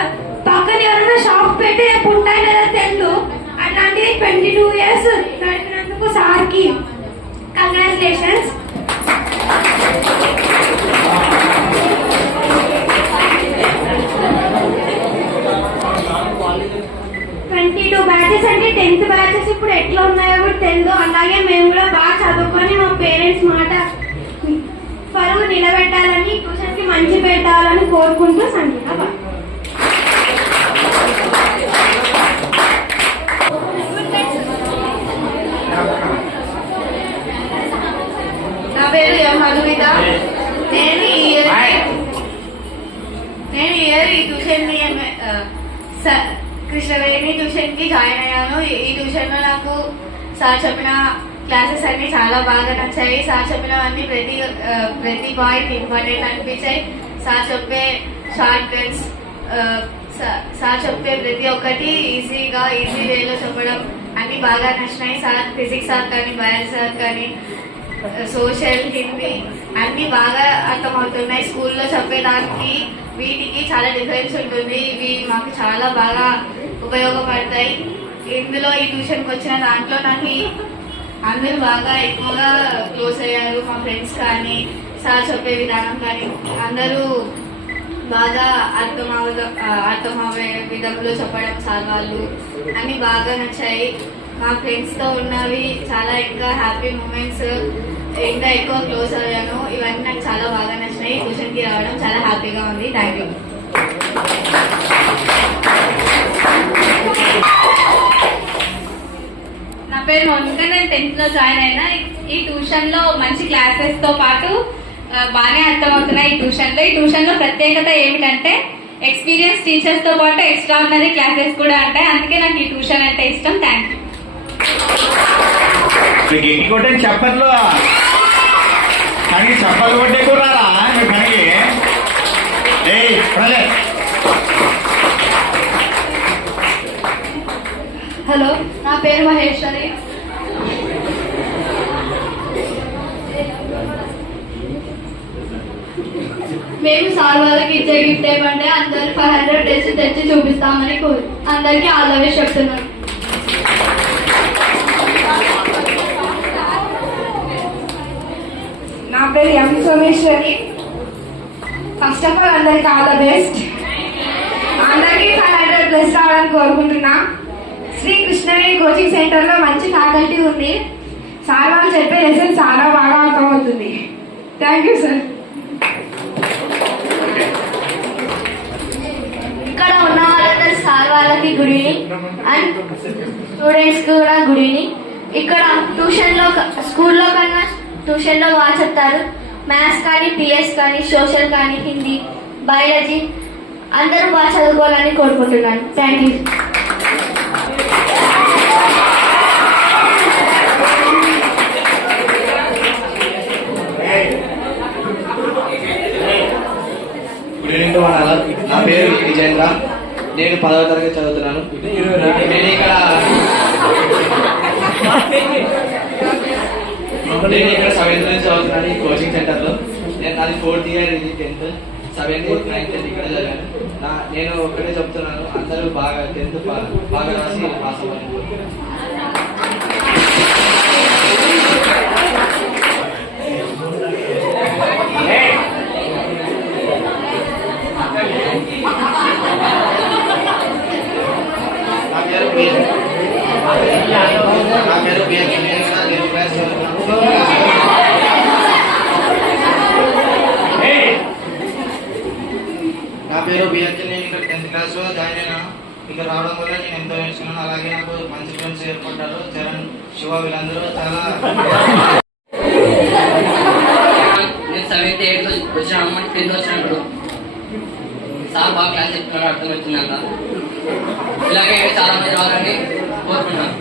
పక్కన ఎవరైనా షాప్ పెట్టి ఉంటాయి లేదా తెలుసు, అట్లాంటిది 22 years నడిపినందుకు సార్కి కంగ్రాచులేషన్స్. 22 బ్యాచెస్ అంటే 10th బ్యాచెస్ ఇప్పుడు ఎట్లా ఉన్నాయో కూడా తెలుసు. అలాగే మేము కూడా బాగా చదువుకొని మా పేరెంట్స్ మాట పరువు నిలబెట్టాలని, ట్యూషన్ కి మంచి పెట్టాలని కోరుకుంటూ సంగీత. నా పేరు ఎం మధుమిత. నేను ఈ ఇయర్ ఈ ట్యూషన్ కృష్ణవేణి ట్యూషన్ కి జాయిన్ అయ్యాను. ఈ ట్యూషన్ లో నాకు సార్ చెప్పిన క్లాసెస్ అన్ని చాలా బాగా నచ్చాయి. సార్ చెప్పినవన్నీ ప్రతి పాయింట్ ఇంపార్టెంట్ అనిపించాయి. సార్ చెప్పే షార్ట్ కట్స్, సార్ చెప్పే ప్రతి ఒక్కటి ఈజీ వేలో చెప్పడం అన్ని బాగా నచ్చినాయి. సార్ ఫిజిక్స్ సార్ కానీ, బయాలజీ సార్ కానీ, సోషల్, హిందీ అన్ని బాగా అర్థమవుతున్నాయి. స్కూల్లో చెప్పేదానికి వీటికి చాలా డిఫరెన్స్ ఉంటుంది. ఇవి మాకు చాలా బాగా ఉపయోగపడతాయి. ఇందులో ఈ ట్యూషన్కి వచ్చిన దాంట్లో నాకు అందరూ బాగా ఎక్కువగా క్లోజ్ అయ్యారు. మా ఫ్రెండ్స్ కానీ, సార్ చెప్పే విధానం కానీ అందరూ బాగా అర్థమయ్యే విధంలో చెప్పడం సార్ వాళ్ళు అన్ని బాగా నచ్చాయి. మా ఫ్రెండ్స్తో ఉన్నవి చాలా ఇంకా హ్యాపీ మూమెంట్స్, ఇంకా ఎక్కువ క్లోజ్ అయ్యాను. ఇవన్నీ నాకు చాలా బాగా నచ్చినాయి. ట్యూషన్కి రావడం చాలా హ్యాపీగా ఉంది. Thank you. నా పేరు మౌనిక. నేను 10th లో జాయిన్ అయినా. ఈ ట్యూషన్ లో మంచి క్లాసెస్ తో పాటు బాగానే అర్థమవుతున్నాయి. ఈ ట్యూషన్ లో ప్రత్యేకత ఏమిటంటే ఎక్స్పీరియన్స్ టీచర్స్ తో పాటు ఎక్స్ట్రాడినరీ క్లాసెస్ కూడా ఉంటాయి. అందుకే నాకు ఈ ట్యూషన్ అంటే ఇష్టం. Thank you. గట్టి కొట్టని చెప్పట్లో కానీ చెప్పలు కొట్టే కూడా మీ పనికి హలో, నా పేరు మహేశ్వరి. మేము సార్ వాళ్ళకి ఇచ్చే గిఫ్ట్ ఏమంటే అందరు 500 డేస్ తెచ్చి చూపిస్తామని అందరికీ ఆల్ ద బెస్ట్ చెప్తున్నాను. నా పేరు ఎం సోమేశ్వరి. ఫస్ట్ ఆఫ్ ఆల్ అందరికి ఆల్ ద బెస్ట్. అందరికీ 500+ రావాలని కోరుకుంటున్నా. శ్రీ కృష్ణవేణి కోచింగ్ సెంటర్ లో మంచి ఫ్యాకల్టీ ఉంది. సార్ వాళ్ళు చెప్పే లెసన్ చాలా బాగా అర్థమవుతుంది. Thank you sir. ఇక్కడ ఉన్న వాళ్ళందరూ సార్ వాళ్ళకి గుడ్ ఈవినింగ్ అండ్ స్టూడెంట్స్ కూడా గుడ్ ఈవినింగ్. ఇక్కడ ట్యూషన్లో స్కూల్లో కన్నా ట్యూషన్లో బాగా చెప్తారు. మ్యాథ్స్ కానీ, పిఎస్ కానీ, సోషల్ కానీ, హిందీ, బయాలజీ అందరూ బాగా చదువుకోవాలని కోరుకుంటున్నాను. Thank you. Good evening. నా పేరు విజేంద్ర. నేను 10వ తరగతి చదువుతున్నాను. నేను ఇక్కడ 7th నుంచి చదువుతున్నాను ఈ కోచింగ్ సెంటర్లో. నాది 4th ఇయర్, ఇది 10th, 7th, 8th, 9th, 10th ఇక్కడ చదివాను. నేను ఒక్కటే చెప్తున్నాను, అందరూ బాగా 10th బాగా రాసి పాస్ అవ్వాలి. నా పేరు బిఎంకే. నేను ఇక్కడ 10th క్లాస్లో జాయిన్ అయినా. ఇక్కడ రావడం వల్ల నేను ఎంతో నేర్చుకున్నాను. అలాగే నాకు మంచి ఫ్రెండ్స్ ఏర్పడ్డారు. చరణ్, శివ వీళ్ళందరూ చాలా. నేను 7th, 8th వచ్చిన 10th వచ్చినప్పుడు సార్ బాగా క్లాస్ చెప్తున్నాడు, అర్థమవుతున్నాక ఇలాగే చాలా మంది రావాలని కోరుకున్నాను.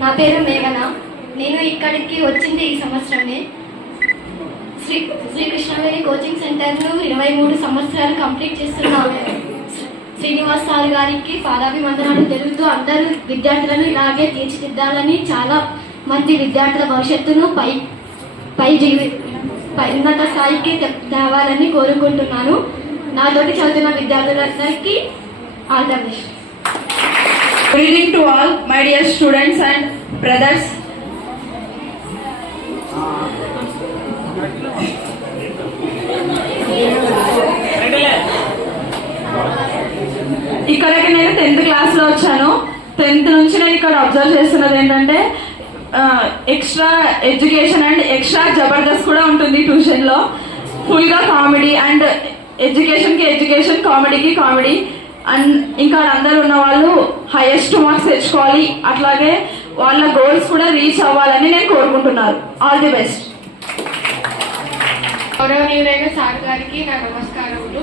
నా పేరు మేఘన. నేను ఇక్కడికి వచ్చింది ఈ సంవత్సరమే. శ్రీకృష్ణవేణి కోచింగ్ సెంటర్ను 23 సంవత్సరాలు కంప్లీట్ చేస్తున్నాము. శ్రీనివాస్ సార్ గారికి పాదాభివందనాలు తెలుపుతూ అందరూ విద్యార్థులను ఇలాగే తీర్చిదిద్దాలని, చాలా మంది విద్యార్థుల భవిష్యత్తును ఉన్నత స్థాయికి తేవాలని కోరుకుంటున్నాను. నాతోటి చదువుతున్న విద్యార్థులందరికీ all the best. Good evening to all my dear students and brothers. ఇక్కడికి నేను 10th క్లాస్లో వచ్చాను. 10th నుంచి నేను ఇక్కడ అబ్జర్వ్ చేస్తున్నది ఏంటంటే extra education and extra Jabardasth కూడా ఉంటుంది ట్యూషన్లో. ఫుల్గా కామెడీ అండ్ ఎడ్యుకేషన్కి ఎడ్యుకేషన్, కామెడీకి కామెడీ. అండ్ ఇంకా అందరూ ఉన్న వాళ్ళు హైయెస్ట్ మార్క్స్ తెచ్చుకోవాలి, అట్లాగే వాళ్ళ గోల్స్ కూడా రీచ్ అవ్వాలని నేను కోరుకుంటున్నాను. All the best. గౌరవనీయులైన సార్ గారికి నా నమస్కారములు.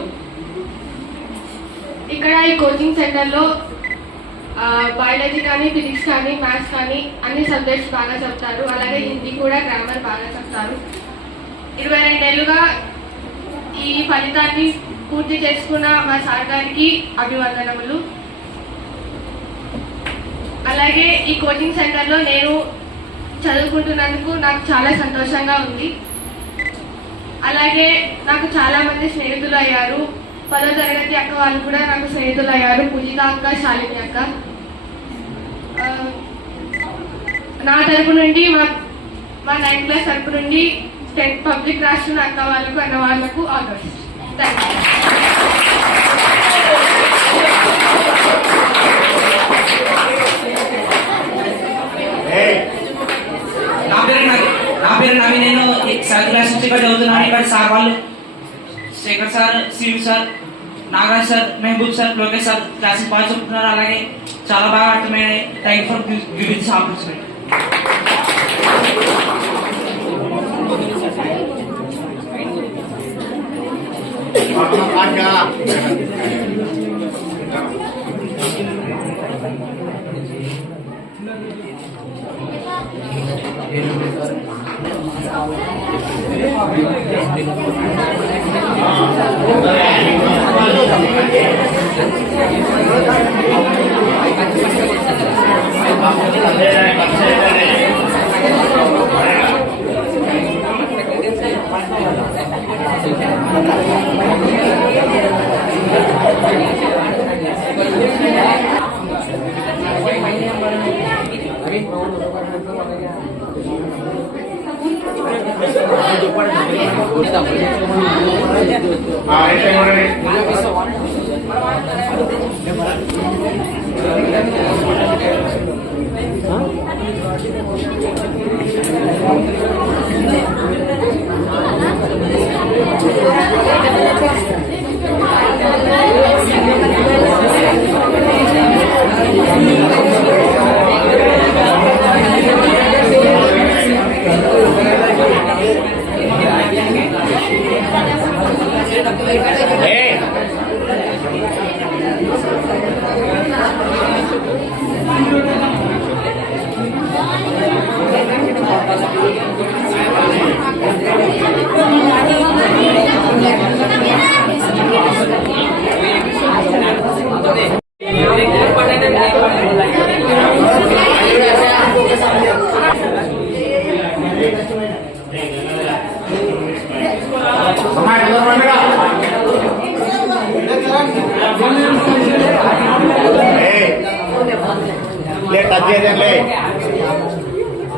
ఇక్కడ ఈ కోచింగ్ సెంటర్లో బయాలజీ కానీ, ఫిజిక్స్ కానీ, మ్యాథ్స్ కానీ అన్ని సబ్జెక్ట్స్ బాగా చెప్తారు. అలాగే హిందీ కూడా, గ్రామర్ బాగా చెప్తారు. 22 ఏళ్ళుగా ఈ ఫలితాన్ని పూర్తి చేసుకున్న మా సార్ గారికి అభివందనములు. అలాగే ఈ కోచింగ్ సెంటర్లో నేను చదువుకుంటున్నందుకు నాకు చాలా సంతోషంగా ఉంది. అలాగే నాకు చాలా మంది స్నేహితులు అయ్యారు. 10వ తరగతి అక్క వాళ్ళు కూడా నాకు స్నేహితులు అయ్యారు. పూజిత అక్క, శాలిని అక్క. నా తరపు నుండి మా 9th క్లాస్ తరపు నుండి 10th పబ్లిక్ రాస్తున్న అక్క వాళ్ళకు, అన్న వాళ్ళకు all the best. Thank you. నా పేరు నవీన్. నేను 7th క్లాస్ నుంచి ఇక్కడ చదువుతున్నాను. ఇక్కడ సార్ వాళ్ళు Shekhar sir, Shiv sir, Nagaraj sir, Mehboob sir, Lokesh sir classes బాగా చెప్తున్నారు. అలాగే చాలా బాగా అర్థమైనాయి. Thank you for giving this opportunity.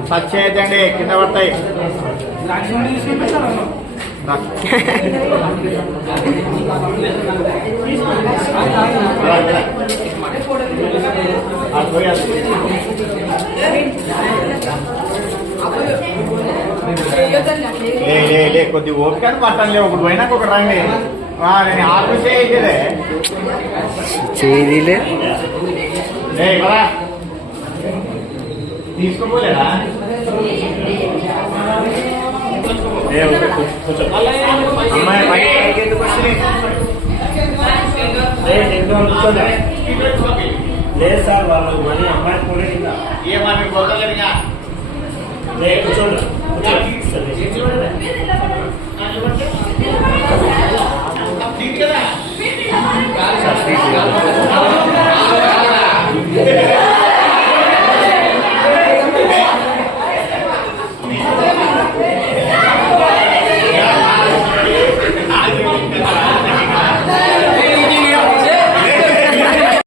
Touch చేయదండి, కింద పడతాయి. కొద్ది ఓపిక పట్టండి, ఒకటి పోయినాక ఒకటి రండి. నేను ఆర్డర్ చేసేదే చేయలే కదా తీసుకోపోలేదా? లేదు సార్, వాళ్ళు మనీ అమ్మాయి కూడా ఏమన్నా కూర్చోండి.